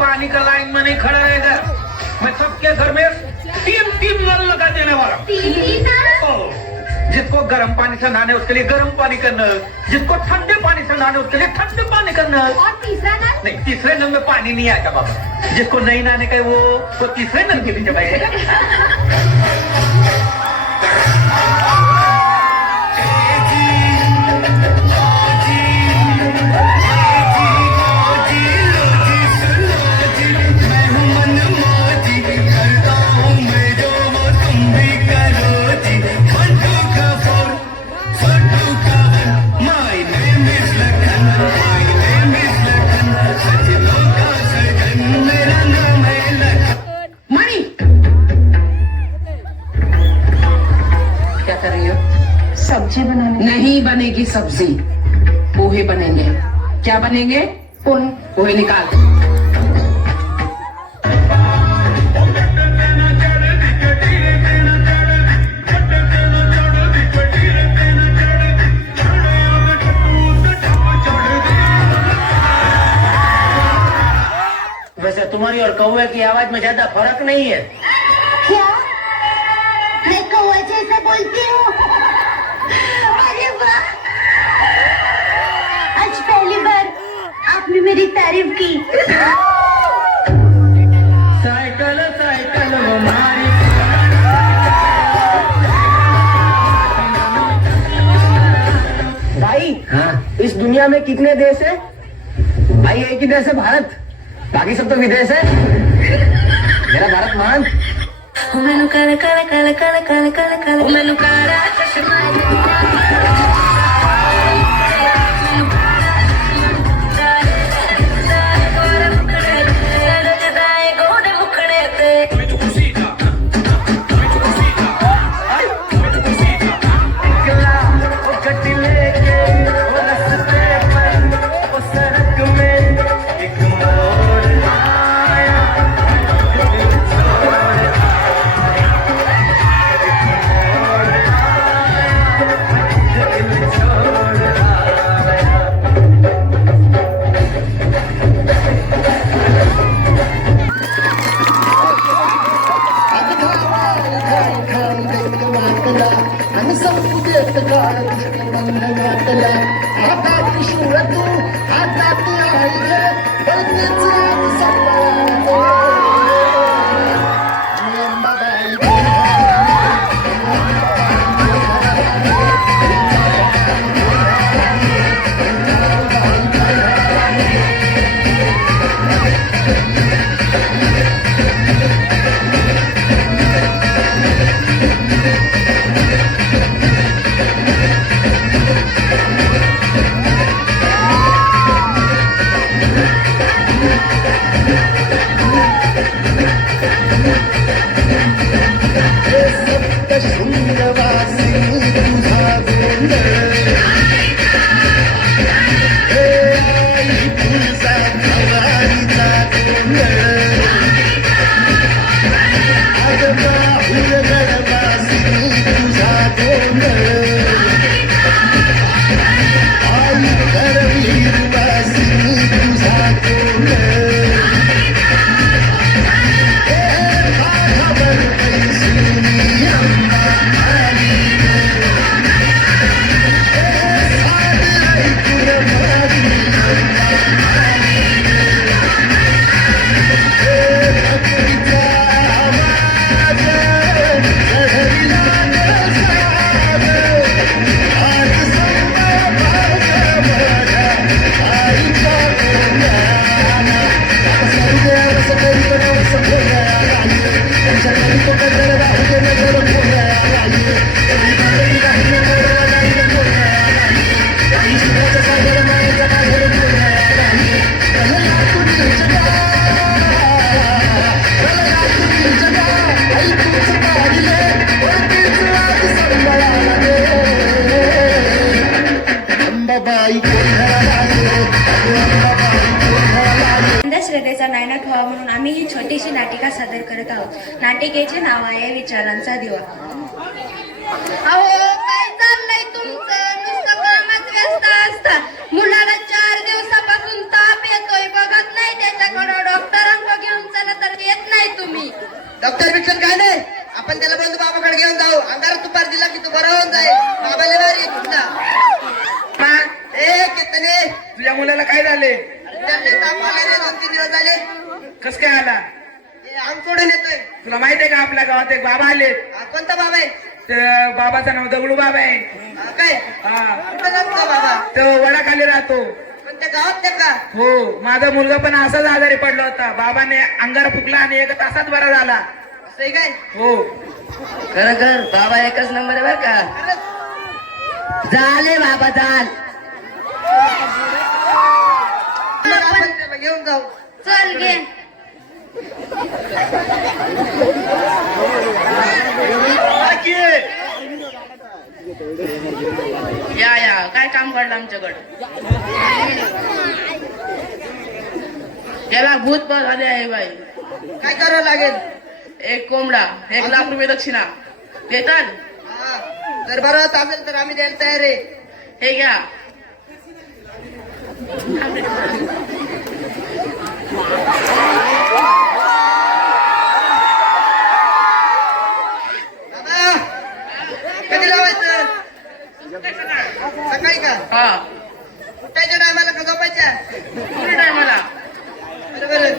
पानी का लाइन में नहीं खड़ा रहेगा। मैं सबके घर में तीन तीन नल लगा देने वाला। जिसको गर्म पानी से नहाने उसके लिए गर्म पानी का नल, जिसको ठंडे पानी से नहाने उसके लिए ठंडे पानी का नल। और तीसरा नल? नहीं, तीसरे नल में पानी नहीं आएगा बाबा। जिसको नहीं नहाने का वो तीसरे नल के नीचे बैठेगा। सब्जी बनाने? नहीं बनेगी सब्जी, पोहे बनेंगे। क्या बनेंगे? पोहे। पोहे निकाल। वैसे तुम्हारी और कौवे की आवाज में ज्यादा फर्क नहीं है। क्या? मैं कौवा जैसा बोलती हूँ? अरे वाह! आज पहली बार आपने मेरी तारीफ की। साइकिल साइकिल हमारी। भाई हाँ? इस दुनिया में कितने देश है? भाई एक ही देश है भारत, बाकी सब तो विदेश है। मेरा भारत महान। मैनू काला काला काला काला काला काला काला मैनू काला चश्मा श्रद्धेचा नायनाट व्हावा म्हणून आम्ही ही छोटीशी नाटिका सादर करत आहोत. नाटिकेचे नाव आहे विचारांचा दिवा. अहो काय चाललंय तुमचं? नुसतं कामात व्यस्त असता. मुलाला 4 दिवसापासून ताप येतोय, बघत नाही त्याच्याकडं. डॉक्टरांकडे घेऊन चला तर येत नाही तुम्ही. डॉक्टर बिक्टर काय नाही, आपण त्याला बंधू बाबाकडे घेऊन जाऊ. अंगार तुपार दिला की तू बरं होऊन जाईल. बाबाला बारी तुझा ए कितने तुझ्या मुलाला काय झाले? त्याला ताप आला रे, 2-3 दिवस झाले. कस काय आला? अंग सोडून येतोय. तुला माहित आहे का आपल्या गावात एक बाबा आले? कोणता बाबा आहे? ते बाबाचं नाव दगडू बाबा आहे. काय हा, कुठं लागतो बाबा? तो वडाखाली राहतो. कोणत्या गावात ते का? हो, माझा मुलगा पण असाच आजारी पडला होता. बाबाने अंगार फुकला आणि 1 तासात बरा झाला. असं आहे काय? हो, खरं बाबा एकच नंबर आहे बरं का. झाले बाबा झाल. मग आपण त्याला घेऊन जाऊ. चल घे. या या काय काम काढलं आमच्याकडे? याला भूत बस आले आहे बाई. काय करावं लागेल? 1 कोंबडा, 1 लाख रुपये दक्षिणा देताल? हा, जर बरं होत असेल तर आम्ही द्यायला तयार आहे. हे घ्या. बाबा कधी लावायचं? सकाळी का? हा, उठायच्या टायमाला का झोपायच्या? कुठे टायमाला? बरोबर.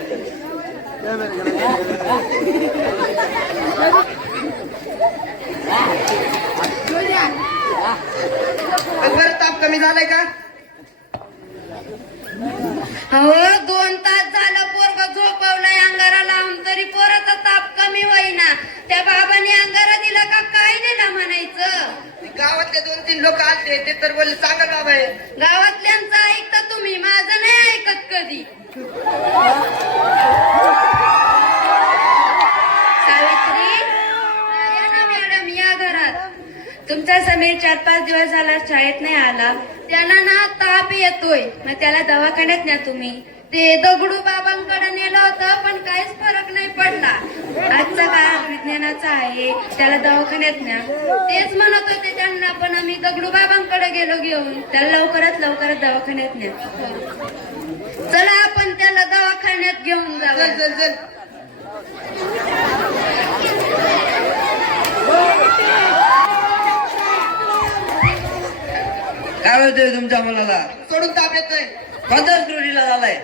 बरं ताप कमी झालाय का? अहो 2 तास झालं पोरग झोपवलंय अंगारा लावून, तरी पोराचा ताप कमी होईना. त्या बाबाने अंगारा दिला का काय दिला म्हणायचं? गावातले 2-3 लोक आलते, ते तर बोलले चांगल बाबा आहे. गावातल्यांचं ऐकता तुम्ही, माझं नाही ऐकत कधी. सावित्री, या ना मॅडम, या घरात. तुमचा समीर 4-5 दिवस झाला शाळेत नाही आला. त्याला ना ताप येतोय. मग त्याला दवाखान्यात न्या तुम्ही. ते दगडू बाबांकडे नेलं होतं पण काहीच फरक नाही पडला. आजचा काळ विज्ञानाचा आहे, त्याला दवाखान्यात न्या. तेच म्हणत होते त्यांना, पण आम्ही दगडू बाबांकडे गेलो घेऊन. त्याला लवकरात दवाखान्यात न्या. चला आपण त्याला दवाखान्यात घेऊन जाऊ. चल चल चल. काय होतंय तुमच्या मुलाला? सोडून ताप येतोय. कोणत्या स्टोरीला झालाय?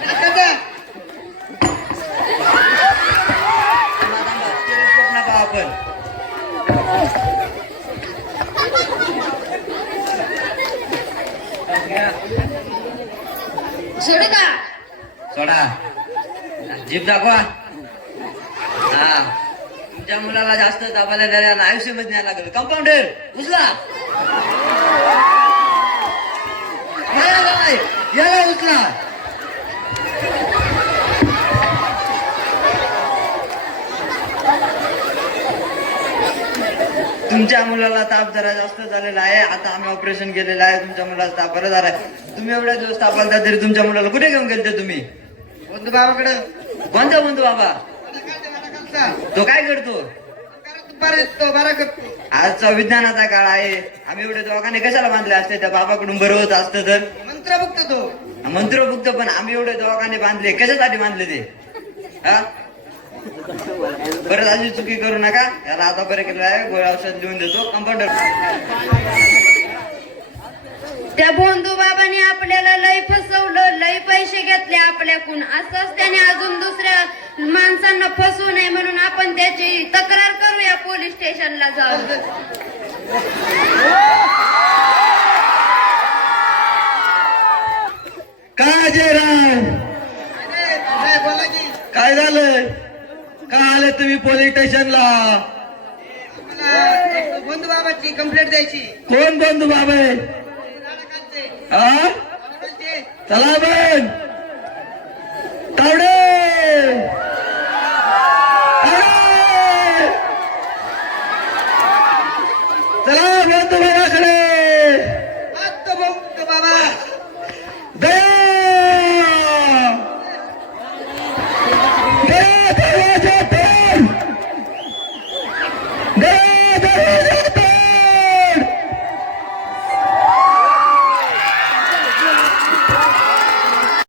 कसा? नका आपण. सोडू का? सोडा. जीभ दाखवा. हा, तुमच्या मुलाला जास्त दाबायला द्यायला आयुष्यामध्ये न्यायला लागेल. कंपाऊंडर उचला. याला उचला. तुमच्या मुलाला ताप जरा जास्त झालेला आहे. आता आम्ही ऑपरेशन केलेलं आहे. तुमच्या मुलाला ताप बरा झालाय. तुम्ही एवढ्या दिवस तापालता तरी तुमच्या मुलाला कुठे घेऊन गेलते तुम्ही? बंधू बाबाकडे. कोणता बंधू बाबा? तो काय करतो? तो बरा करतो. आजचा विज्ञानाचा काळ आहे. आम्ही एवढे दवाखाने कशाला बांधले असते? त्या बाबाकडून बरं होत असतं तर. मंत्र बघतो तो. मंत्र बघतो, पण आम्ही एवढे दवाखाने बांधले कशासाठी बांधले ते? हा, परत अशी चुकी करू नका. याला आता बरं केलं आहे, गोळ्या औषध लिहून देतो. कंपाऊंडर. त्या बोंधू बाबाने आपल्याला लय फसवलं, लय पैसे घेतले आपल्याकडून. असंच त्याने अजून दुसऱ्या माणसांना फसवू नये म्हणून आपण त्याची तक्रार करूया पोलीस स्टेशनला जाऊन. काय जयराम, बोला की. काय झालंय? का आले तुम्ही पोलीस स्टेशनला? मला एक बंधू बाबाची कंप्लेंट द्यायची. कोण बंधू बाबा आहे? झाडाखालचे. हा, झाडाखालचे. चला बन तावडे. चला बंधू बाबाकडे. हात तो बंधू बाबा. दया. दे